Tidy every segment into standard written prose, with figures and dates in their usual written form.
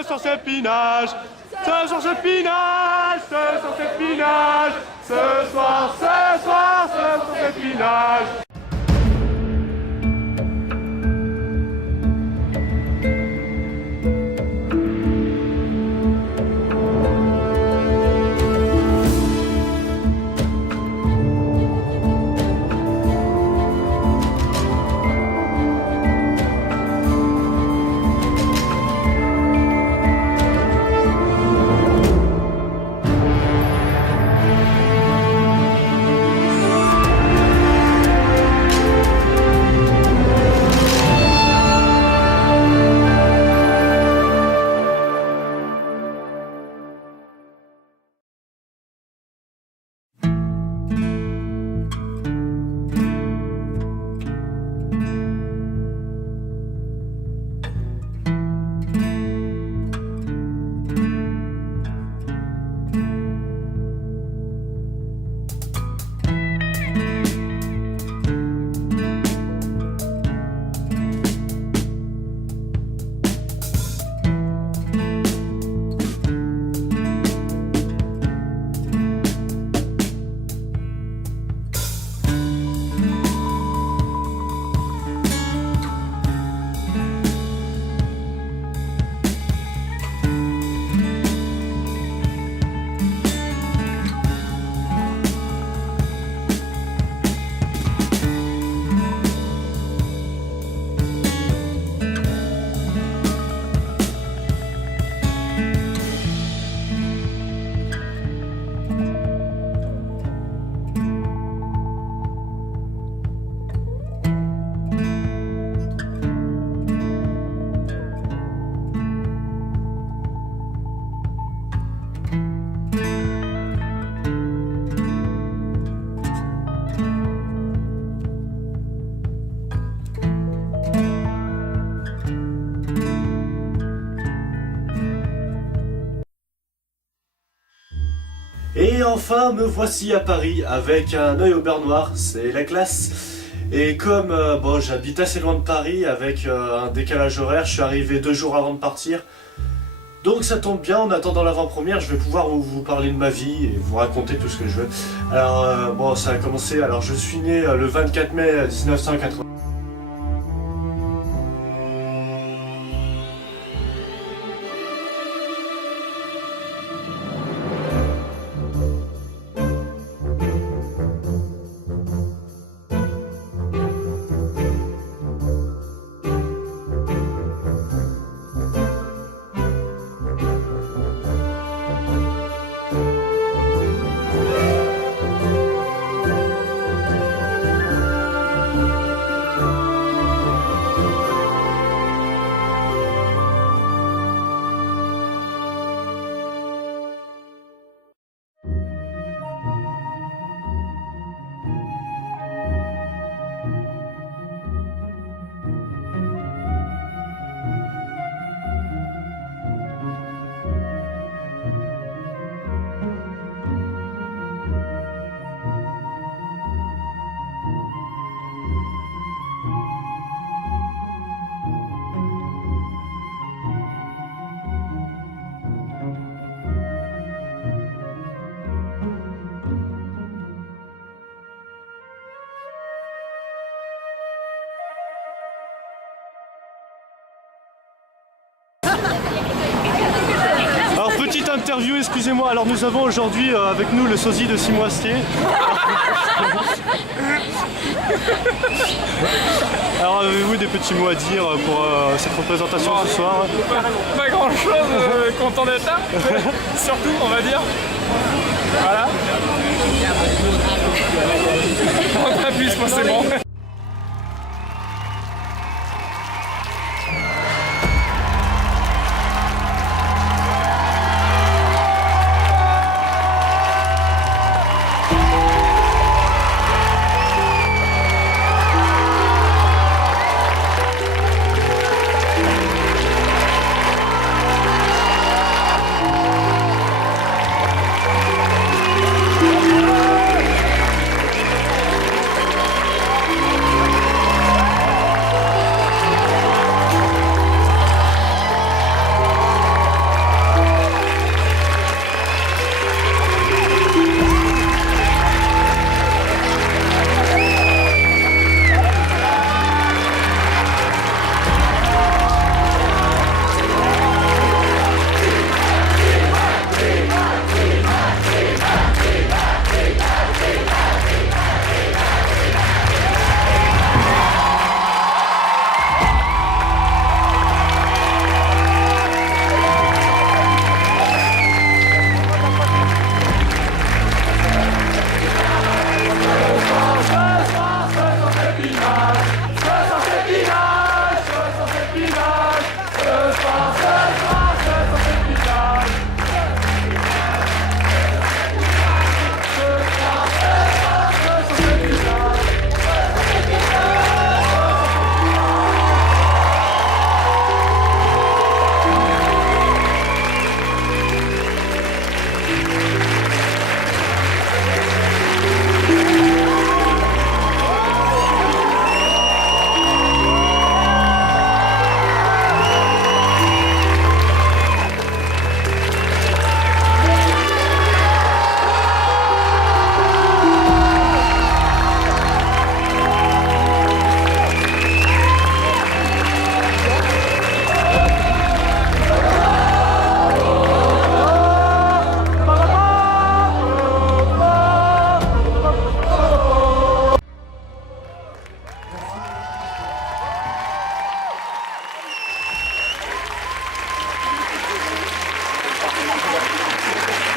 ce soir c'est pinage, ce soir c'est pinage, ce soir c'est pinage, ce soir c'est pinage. Et enfin me voici à Paris avec un œil au beurre noir, c'est la classe. Et comme bon, j'habite assez loin de Paris avec un décalage horaire, je suis arrivé 2 jours avant de partir. Donc ça tombe bien, en attendant l'avant-première, je vais pouvoir vous parler de ma vie et vous raconter tout ce que je veux. Alors bon, ça a commencé, alors je suis né le 24 mai 1980. Alors petite interview, excusez-moi, alors nous avons aujourd'hui avec nous le sosie de Simoistier. Alors avez-vous des petits mots à dire pour cette représentation ce soir? Pas grand chose, content d'être là, surtout on va dire. Voilà. On appuie, moi c'est bon.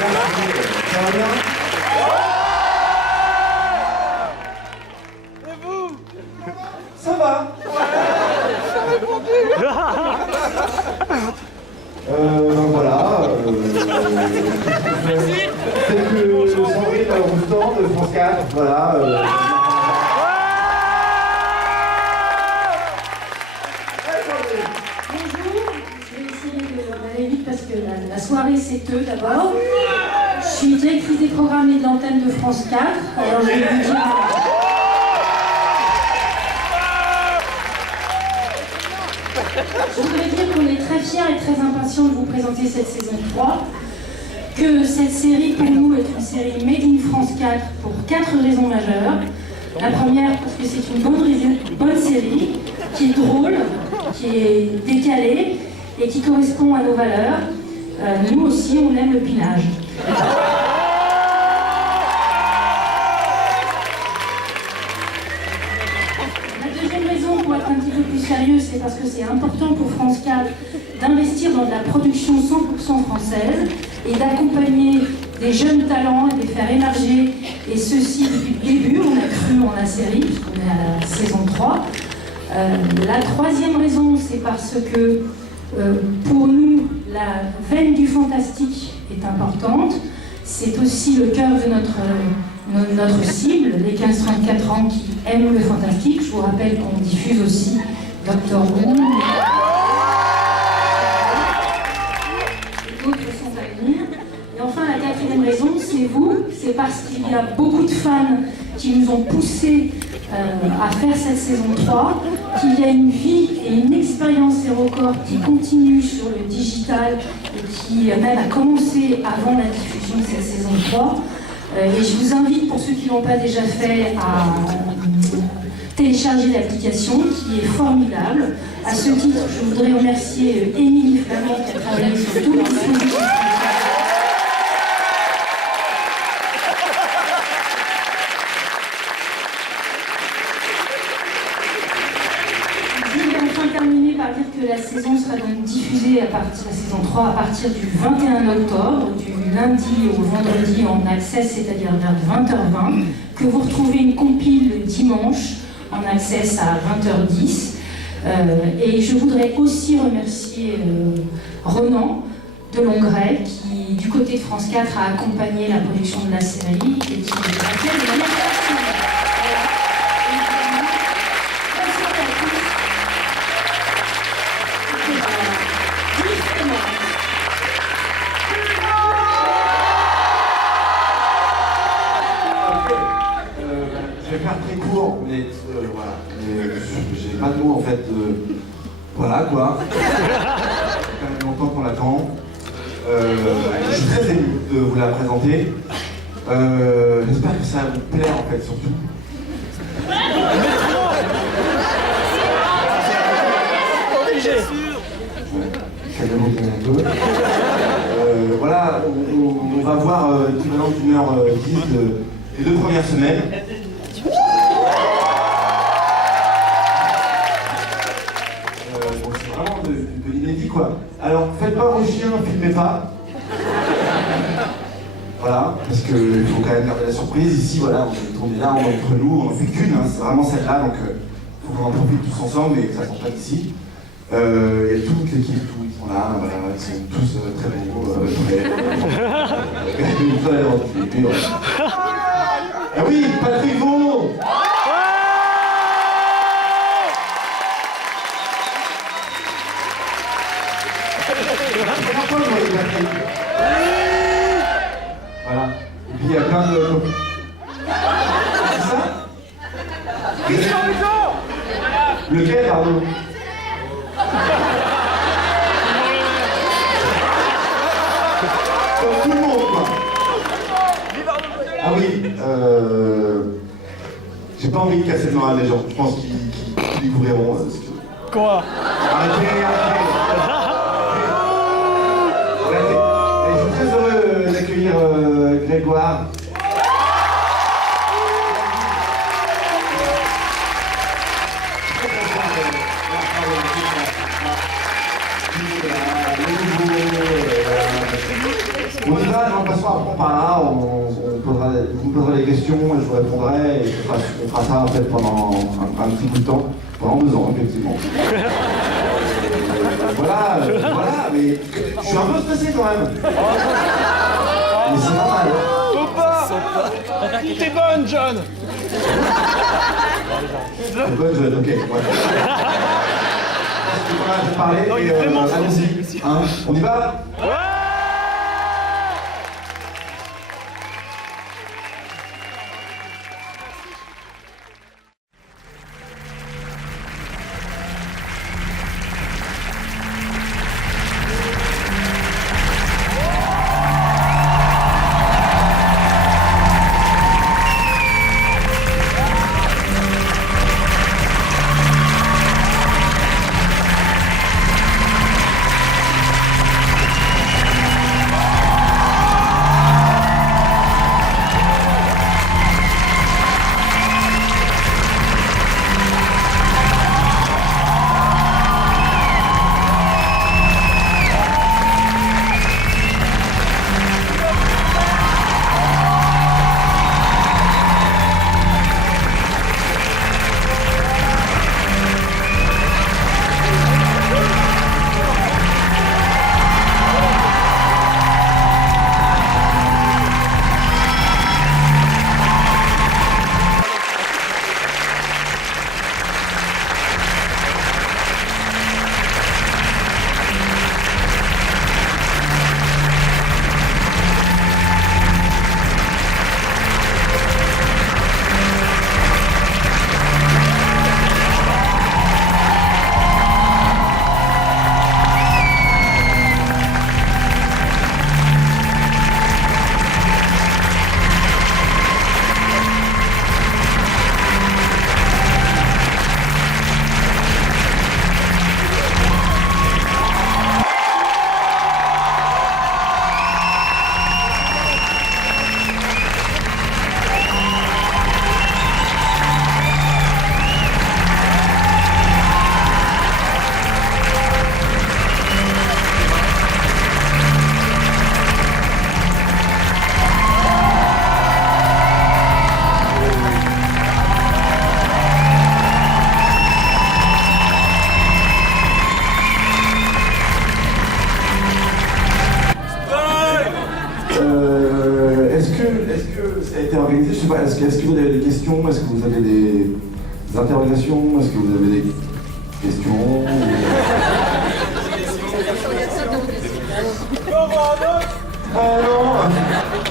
Ça va bien? Ça va. Donc voilà. C'est que Sandrine Roustan de France 4, voilà. Bonjour, je vais essayer d'aller vite parce que la soirée c'est eux d'abord. Je suis directrice des programmes et de l'antenne de France 4. Alors je vais vous dire. Je voudrais dire qu'on est très fiers et très impatients de vous présenter cette saison 3. Que cette série pour nous est une série Made in France 4 pour 4 raisons majeures. La première parce que c'est une bonne série qui est drôle, qui est décalée et qui correspond à nos valeurs. Nous aussi on aime le pinage. La deuxième raison pour être un petit peu plus sérieux, c'est parce que c'est important pour France 4 d'investir dans de la production 100% française et d'accompagner des jeunes talents et de les faire émerger, et ceci depuis le début. On a cru en la série, puisqu'on est à la saison 3. La troisième raison, c'est parce que pour nous, la veine du fantastique est importante. C'est aussi le cœur de notre cible, les 15-34 ans qui aiment le fantastique. Je vous rappelle qu'on diffuse aussi Doctor Who. Et d'autres sont à venir. Et enfin, la quatrième raison, c'est vous. C'est parce qu'il y a beaucoup de fans qui nous ont poussés à faire cette saison 3, qu'il y a une vie et une expérience HeroCorp qui continue sur le digital et qui même a commencé avant la diffusion de cette saison 3. Et je vous invite, pour ceux qui ne l'ont pas déjà fait, à télécharger l'application qui est formidable. À ce titre, je voudrais remercier Émilie Flamand qui a travaillé sur tout le dispositif. Terminer par dire que la saison sera donc diffusée la saison 3 à partir du 21 octobre, du lundi au vendredi en access, c'est-à-dire vers 20h20, que vous retrouvez une compile le dimanche en access à 20h10. Et je voudrais aussi remercier Ronan de Longray qui, du côté de France 4, a accompagné la production de la série et qui a fait de manière facile. Je vais faire très court, mais voilà. J'ai pas de mots en fait. Voilà quoi. Ça fait quand même longtemps qu'on l'attend. Je suis très ému de vous la présenter. J'espère que ça va vous plaire en fait surtout. Un peu. Voilà, on va voir l'équivalent d'une heure 10 les 2 premières semaines. Bon, c'est vraiment de l'inédit quoi. Alors faites pas vos chiens, filmez pas. Voilà, parce qu'il faut quand même garder la surprise. Ici, voilà, on est là entre nous, on en fait qu'une, hein, c'est vraiment celle-là, donc il faut qu'on en profite tous ensemble et que ça sorte pas d'ici. Il y a toute l'équipe, ils sont là, voilà, ils sont tous très beaux, Ah oui, Patrick Vaux. Voilà, et puis il y a plein de... C'est ça? Lequel, pardon? Tout le monde, quoi. Ah oui, j'ai pas envie de casser le moral des gens. Je pense qu'ils découvriront ce que... Quoi? Arrêtez. Et je suis très heureux d'accueillir Grégoire. On y va. voilà, on passera après par là, vous me poserez des questions et je vous répondrai. Et on fera ça en fait pendant un petit bout de temps, pendant 2 ans, effectivement. Voilà, mais je suis un peu stressé quand même. Mais c'est normal. T'es bonne, John. C'est bonne jeune, ok, voilà. Je vais parler et allez-y. Hein, on y va? Est-ce que ça a été organisé? Je sais pas, est-ce que vous avez des questions? Est-ce que vous avez des interrogations? Est-ce que vous avez des questions? Non.